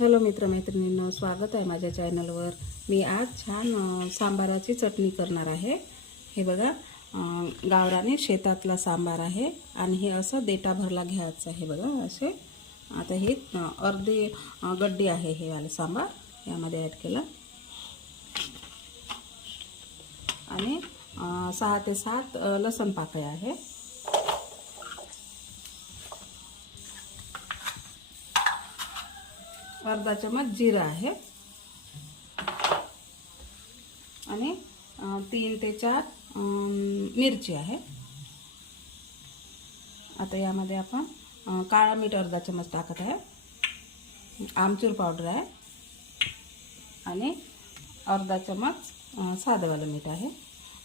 Hello मित्रमैत्रिणींनो स्वागत आहे माझ्या चॅनलवर. मी आज छान सांबाराची चटणी करणार आहे. हे बघा गावराने शेतातला सांबार आहे आणि हे असं देटा भरला घ्यायचं आहे बघा असे. आता हे अर्धे गड्डी आहे हे वाले सांबार. यामध्ये ॲड केला. आणि सहा ते सात अ, लसण पाकळ्या आहे. अर्धा चमच जिरा आहे. आणि तीन ते चार मिरची आहे. आता यामध्ये आपण काळा मीठ अर्धा चमच टाकत आहे. आमचूर पावडर आहे. आणि अर्धा चमच साधंवालं मीठ आहे.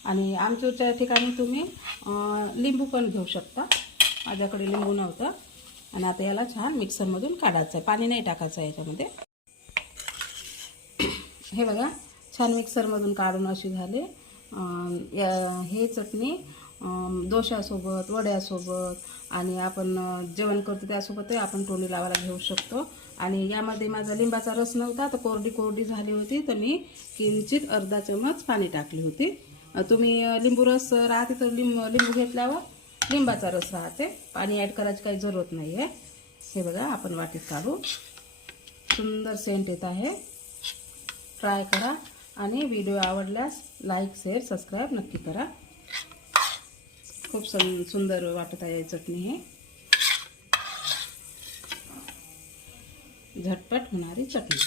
आणि आमचूरच्या ठिकाणी तुम्ही लिंबू पण घेऊ शकता. माझ्याकडे लिंबू नव्हतं. आणि आता याला छान मिक्सरमधून काढायचं आहे. पाणी नाही टाकायचं आहे याच्यामध्ये. हे बघा छान मिक्सरमधून काढून अशी झाले. या- हे चटणी दोशासोबत वड्यासोबत आणि आपण जेवण करतो त्यासोबतही आपण तोंडी लावायला घेऊ शकतो. आणि यामध्ये माझा लिंबाचा रस नव्हता तर कोरडी कोरडी झाली होती तर मी किंचित अर्धा चमच पाणी टाकली होती. तुम्ही लिंबू रस राहते तर लिंब लिंबू घेतल्यावर लिंबाचा रस राहते. पाणी ॲड करायची काही जरूरत नाही आहे हे बघा आपण वाटीत काढू. सुंदर सेंट येत आहे. ट्राय करा. आणि व्हिडिओ आवडल्यास लाईक शेअर सबस्क्राईब नक्की करा. खूप सं सुंदर वाटत आहे चटणी हे. झटपट होणारी चटणी.